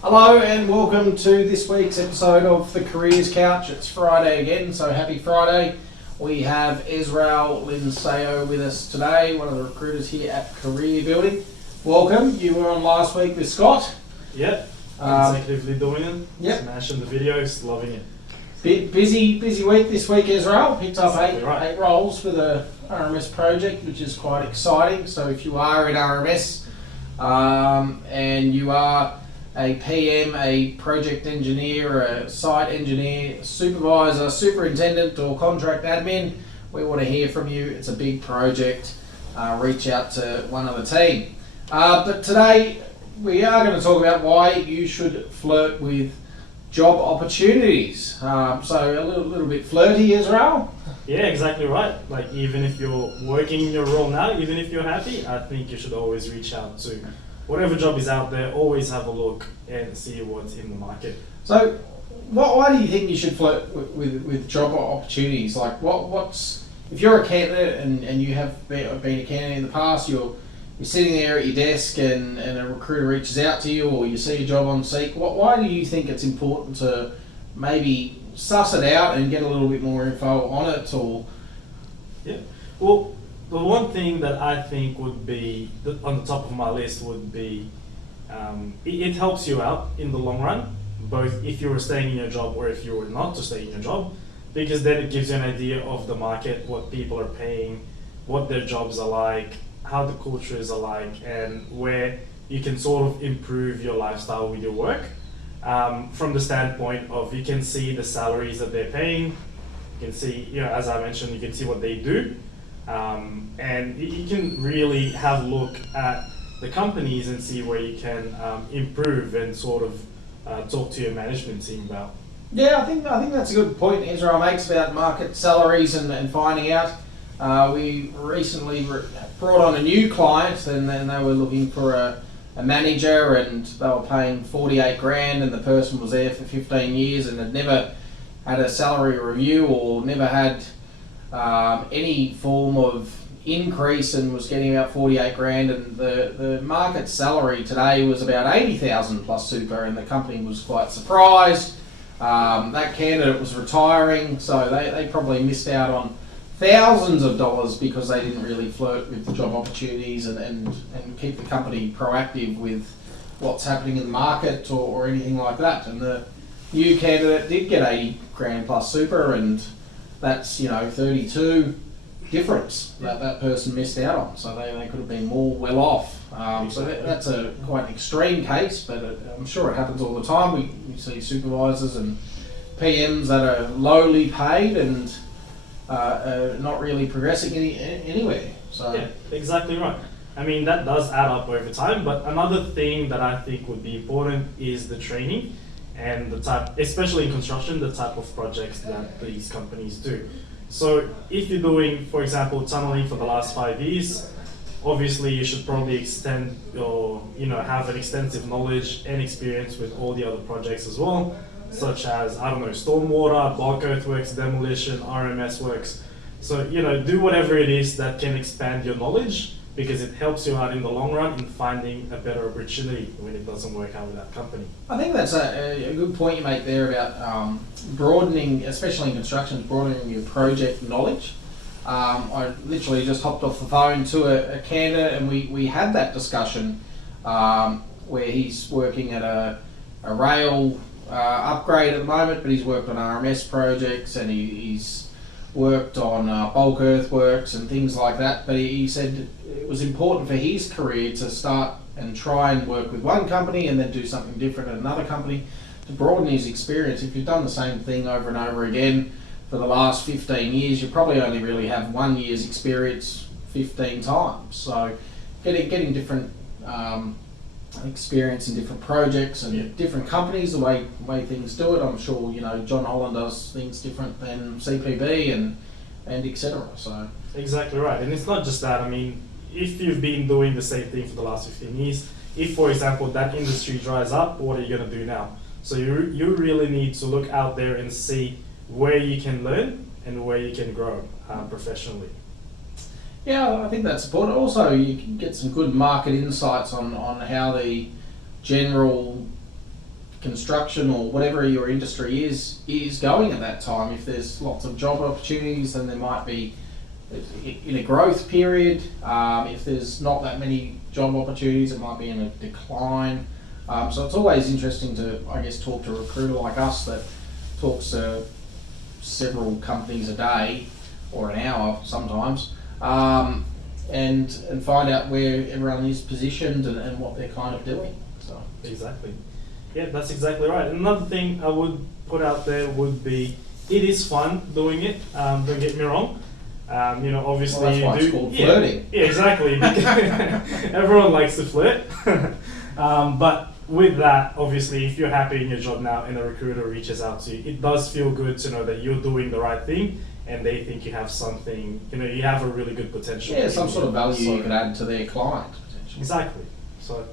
Hello and welcome to this week's episode of the Careers Couch. It's Friday again, so happy Friday. We have Israel Linseo with us today, one of the recruiters here at Career Building. Welcome. You were on last week with Scott. Yep, consecutively doing it. Yep. Smashing the videos, loving it. Busy week this week, Israel. Picked up Exactly eight roles for the RMS project, which is quite exciting. So if you are in RMS and you are a PM, a project engineer, a site engineer, supervisor, superintendent or contract admin, we want to hear from you. It's a big project. Reach out to one of the team. But today we are going to talk about why you should flirt with job opportunities. So a little bit flirty, Israel. Yeah, exactly right. Like even if you're working in your role now, even if you're happy, I think you should always reach out to whatever job is out there. Always have a look and see what's in the market. So why do you think you should flirt with job opportunities? Like what's if you're a candidate and you have been a candidate in the past, you're sitting there at your desk and a recruiter reaches out to you, or you see a job on Seek. Why do you think it's important to maybe suss it out and get a little bit more info on it? Or Yeah. Well, the one thing that I think would be on the top of my list would be it helps you out in the long run, both if you were staying in your job or if you were not to stay in your job, because then it gives you an idea of the market, what people are paying, what their jobs are like, how the cultures are like, and where you can sort of improve your lifestyle with your work. From the standpoint of you can see the salaries that they're paying, you can see, as I mentioned, you can see what they do, and you can really have a look at the companies and see where you can improve and sort of talk to your management team about. yeah, I think that's a good point Israel makes about market salaries and finding out. We recently brought on a new client, and then they were looking for a manager, and they were paying 48 grand, and the person was there for 15 years and had never had a salary review or never had any form of increase, and was getting about 48 grand, and the market salary today was about 80,000 plus super, and the company was quite surprised. That candidate was retiring, so they probably missed out on thousands of dollars because they didn't really flirt with the job opportunities and keep the company proactive with what's happening in the market or anything like that. And the new candidate did get 80 grand plus super, and that's 32 difference that person missed out on. So they could have been more well off. So that's a quite an extreme case, but I'm sure it happens all the time. We see supervisors and PMs that are lowly paid and not really progressing anywhere. So Yeah, exactly right. I mean, that does add up over time, but another thing that I think would be important is the training and the type, especially in construction, the type of projects that these companies do. So if you're doing, for example, tunneling for the last 5 years, obviously you should probably extend or have an extensive knowledge and experience with all the other projects as well, such as, stormwater, bulk earthworks, demolition, RMS works. So, do whatever it is that can expand your knowledge, because it helps you out in the long run in finding a better opportunity when it doesn't work out with that company. I think that's a good point you make there about broadening, especially in construction, broadening your project knowledge. I literally just hopped off the phone to a candidate, and we had that discussion where he's working at a rail upgrade at the moment, but he's worked on RMS projects, and he's worked on bulk earthworks and things like that. But he said it was important for his career to start and try and work with one company and then do something different at another company to broaden his experience. If you've done the same thing over and over again for the last 15 years, you probably only really have 1 year's experience 15 times. So getting different experience in different projects and different companies, the way things do it. I'm sure John Holland does things different than CPB and etc. So Exactly right, and it's not just that. I mean, if you've been doing the same thing for the last 15 years, if for example that industry dries up, what are you going to do now? So you really need to look out there and see where you can learn and where you can grow professionally. Yeah, I think that's important. Also, you can get some good market insights on how the general construction or whatever your industry is going at that time. If there's lots of job opportunities, then there might be in a growth period. If there's not that many job opportunities, it might be in a decline. So it's always interesting to, I guess, talk to a recruiter like us that talks to several companies a day or an hour sometimes, and find out where everyone is positioned and what they're kind of doing. So exactly. Yeah, that's exactly right. Another thing I would put out there would be, it is fun doing it. Don't get me wrong. Obviously, well, that's why it's called flirting. Yeah, exactly. Everyone likes to flirt. But with that, obviously, if you're happy in your job now and a recruiter reaches out to you, it does feel good to know that you're doing the right thing and they think you have something, you have a really good potential. Yeah, some sort of value you could add to their client, potentially. Exactly. So.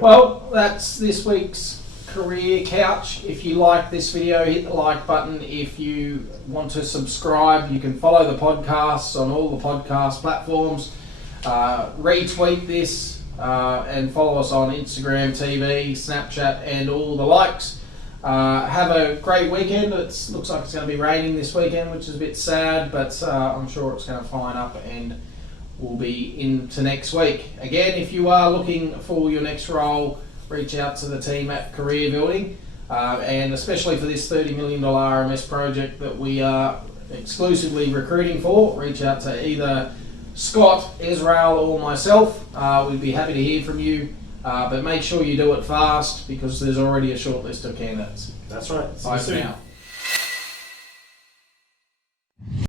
Well, that's this week's Career Couch. If you like this video, hit the like button. If you want to subscribe, you can follow the podcasts on all the podcast platforms. Retweet this and follow us on Instagram, TV, Snapchat, and all the likes. Have a great weekend. It looks like it's going to be raining this weekend, which is a bit sad, but I'm sure it's going to fine up and we'll be into next week. Again, if you are looking for your next role, reach out to the team at Career Building, and especially for this $30 million RMS project that we are exclusively recruiting for, reach out to either Scott, Israel, or myself. We'd be happy to hear from you, but make sure you do it fast because there's already a short list of candidates. That's right. Bye for now.